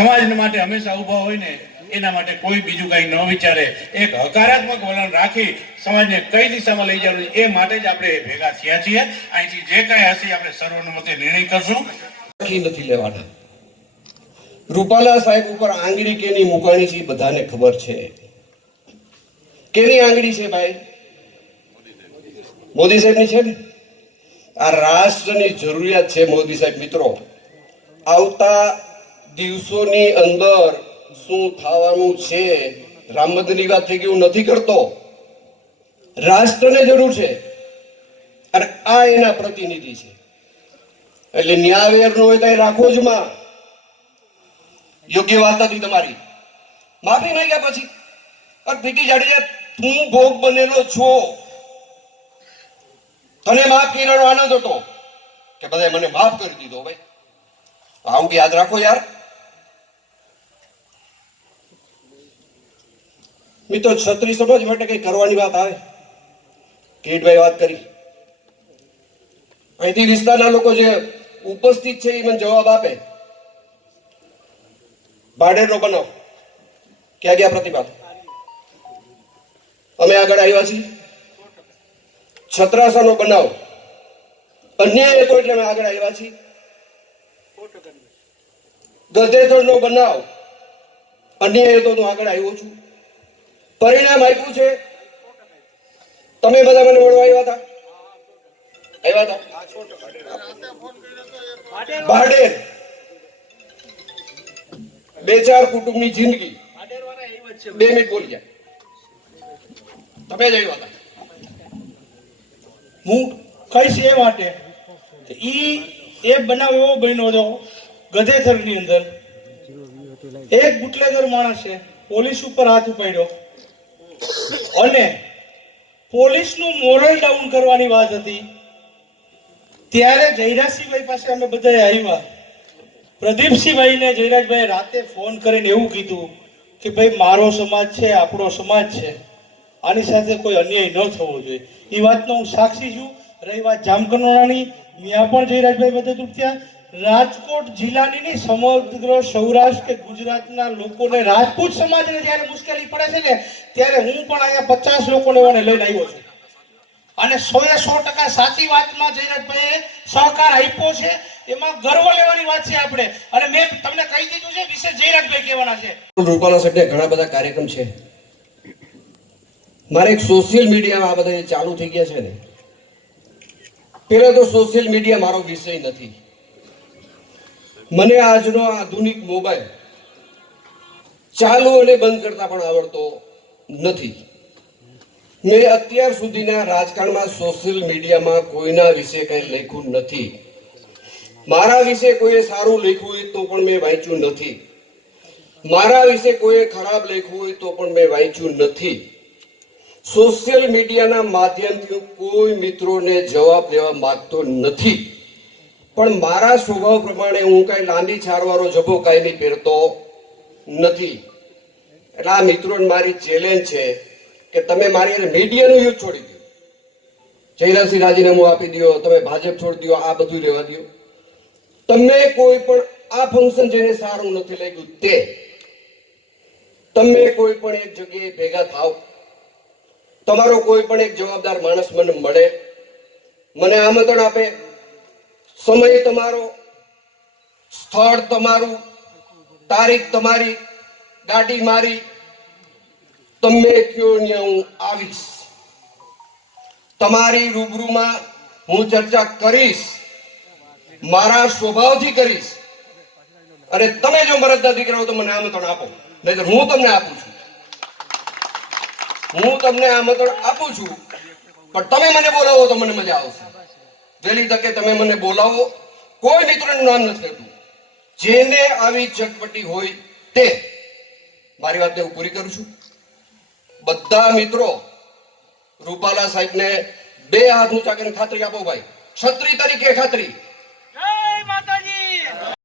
સમાજ માટે હંમેશા ઊભા હોય ને, એના માટે કોઈ બીજું કઈ ન વિચારે. એક હકારાત્મક વલણ રાખી સમાજને કઈ દિશામાં લઈ જવું એ માટે જ આપણે ભેગા થયા છીએ. અહીંથી જે કાંઈ હશે આપણે સર્વનુમતે નિર્ણય કરશું. નથી લેવાના. રૂપાલા સાહેબ ઉપર આંગળી કેની મુકાણી છે બધાને ખબર છે. કેની આંગળી છે ભાઈ? મોદી સાહેબની છે ને? આ રાષ્ટ્રની જરૂરિયાત છે મોદી સાહેબ મિત્રો. આવતા દિવસોની અંદર શું થવાનું છે રામ વાત થઈ હું નથી કરતો? રાષ્ટ્રને જરૂર છે. અને આ એના પ્રતિનિધિ છે. એટલે ન્યાયવેર નો હોય રાખો જ માં. યોગ્ય વાત હતી તમારી. માફી માંગ્યા પછી. અરે પીટી જાડેજા તું ભોગ બનેલો છો. તને માફ કરવાનો આનંદ હતો. કે બધા મને માફ કરી દીધો ભાઈ. આવું યાદ રાખો યાર. મિત્રો છત્રી સમાજ માટે કઈ કરવાની વાત આવે? કિરીટભાઈ વાત કરી. અહીંથી વિસ્તારના લોકો જે ઉપસ્થિત છે, એ મને જવાબ આપે. ભાડેરનો બનાવ. ક્યાં ગયા પ્રતિભા? અમે આગળ આવ્યા છીએ. છત્રાસાનો બનાવ. અન્યાય હતો એટલે અમે આગળ આવ્યા છીએ. ગધેથળનો બનાવ. અન્યાય હતો હું આગળ આવ્યો છું. પરિણામ આપ્યું છે. તમે બધા મને મળવા આવ્યા હતા? આવ્યા હતા? ભાડેર. બે ચાર કુટુંબની જિંદગી. બે મિનિટ બોલી જાય તમે જ આવ્યા હતા. હું કહીશ એ માટે ઈ એ બનાવ એવો બન્યો હતો ગધેથરની અંદર. એક બુટલેગર માણસે પોલીસ ઉપર હાથ ઉપાડ્યો. અને પોલીસનું મોરલ ડાઉન કરવાની વાત હતી. ત્યારે જયરાજસિંહભાઈ પાસે અમે બધા આવ્યા. પ્રદીપસિંહભાઈને જયરાજભાઈ રાતે ફોન કરીને એવું કીધું કે ભાઈ, મારો સમાજ છે, આપણો સમાજ છે. આની સાથે કોઈ અન્યાય ન થવો જોઈએ. એ વાતનો હું સાક્ષી છું. રહી વાત જામકંડોળાની ત્યાં પણ જયરાજભાઈ બધા ત્યાં રાજકોટ જિલ્લાની નહીં સમગ્ર સૌરાષ્ટ્ર કે ગુજરાતના લોકોને રાજપૂત સમાજને જ્યારે મુશ્કેલી પડે છે ને, ત્યારે હું પણ અહીંયા પચાસ લોકોને એવાને લઈને આવ્યો છું. અને એ સો ટકા સાચી વાતમાં જયરાજભાઈએ સહકાર આપ્યો છે, એમાં ગર્વ લેવાની વાત છે આપણે. અને મેં તમને કહી દીધું છે, વિશે જયરાજભાઈ કહેવાના છે. રૂપાલા સાહેબને ઘણા બધા કાર્યક્રમ છે. મારે એક સોશિયલ મીડિયામાં આ બધા ચાલુ થઈ ગયા છે ને પેલા તો સોશિયલ મીડિયા મારો વિષય નથી. મને આજનો આધુનિક મોબાઈલ ચાલુ અને બંધ કરતા પણ આવડતો નથી. મેં અત્યાર સુધીના રાજકારણમાં સોશિયલ મીડિયામાં કોઈના વિશે કંઈ લખ્યું નથી. મારા વિશે કોઈએ સારું લખ્યું હોય તો પણ મેં વાંચ્યું નથી. મારા વિશે કોઈએ ખરાબ લખ્યું હોય તો પણ મેં વાંચ્યું નથી. સોશિયલ મીડિયાના માધ્યમથી કોઈ મિત્રોને જવાબ લેવા માંગતો નથી. પણ મારા સ્વભાવ પ્રમાણે હું કાંઈ લાંબી છારવાળો જભો કાંઈ પહેરતો. નથી. એટલે આ મિત્રોને મારી ચેલેન્જ છે કે તમે મારી મીડિયાનું યુદ્ધ છોડી દો. જયરાજસિંહ રાજીનામું આપી દો, તમે ભાજપ છોડી દો, આ બધું લેવા દો. તમને કોઈ પણ આ ફંક્શન જેને સારું નથી લાગ્યું તે તમે કોઈ પણ એક જગ્યાએ ભેગા થાવ. તમારો કોઈ પણ એક જવાબદાર માણસ મને મળે. મને આમંત્રણ આપે. સમય તમારો, સ્થળ તમારું, તારીખ તમારી, ગાડી મારી તમે કયો ને હું આવીશ તમારી રૂબરૂમાં હું ચર્ચા કરીશ, મારા સ્વભાવથી કરીશ, અને તમે જો મરદના દીકરા હો તો મને આમંત્રણ આપો, નહીતર હું તમને આપું છું. હું તમને આમંત્રણ આપું છું, પણ તમે મને બોલાવો તો મને મજા આવશે. વહેલી તકે તમે મને બોલાવો, કોઈ મિત્રનું નામ નથી લેતું. જેને આવી ચટપટી હોય તે. મારી વાતને હું પૂરી કરું છું. બધા મિત્રો, રૂપાલા સાહેબને બે હાથ ઊંચા ખાતરી આપો ભાઈ. છત્રી તરીકે ખાતરી.